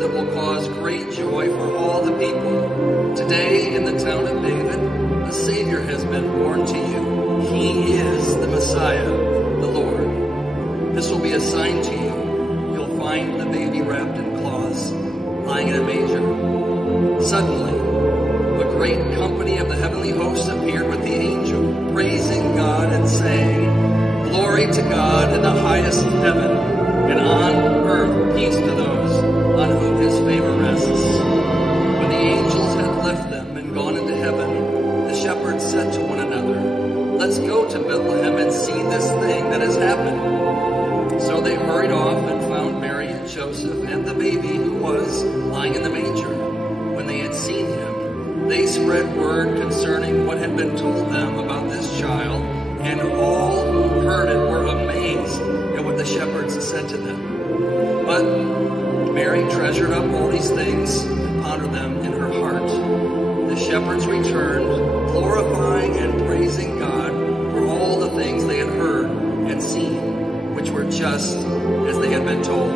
that will cause great joy for all the people. Today, in the town of David, a Savior has been born to you. He is the Messiah, the Lord. This will be a sign to you. You'll find the baby wrapped in cloths, lying in a manger. Suddenly, a great company of the heavenly hosts appeared with the angel, praising God and saying, "Glory to God in the highest heaven, and on earth peace to those on whom his favor rests." When the angels had left them and gone into heaven, the shepherds said to one another, "Let's go to Bethlehem and see this thing that has happened." So they hurried off and found Mary and Joseph and the baby who was lying in the manger. When they had seen him, they spread word concerning what had been told them about this child, and all who heard it were amazed at what the shepherds said to them. But Mary treasured up all these things and pondered them in her heart. The shepherds returned, glorifying and praising God for all the things they had heard and seen, which were just as they had been told.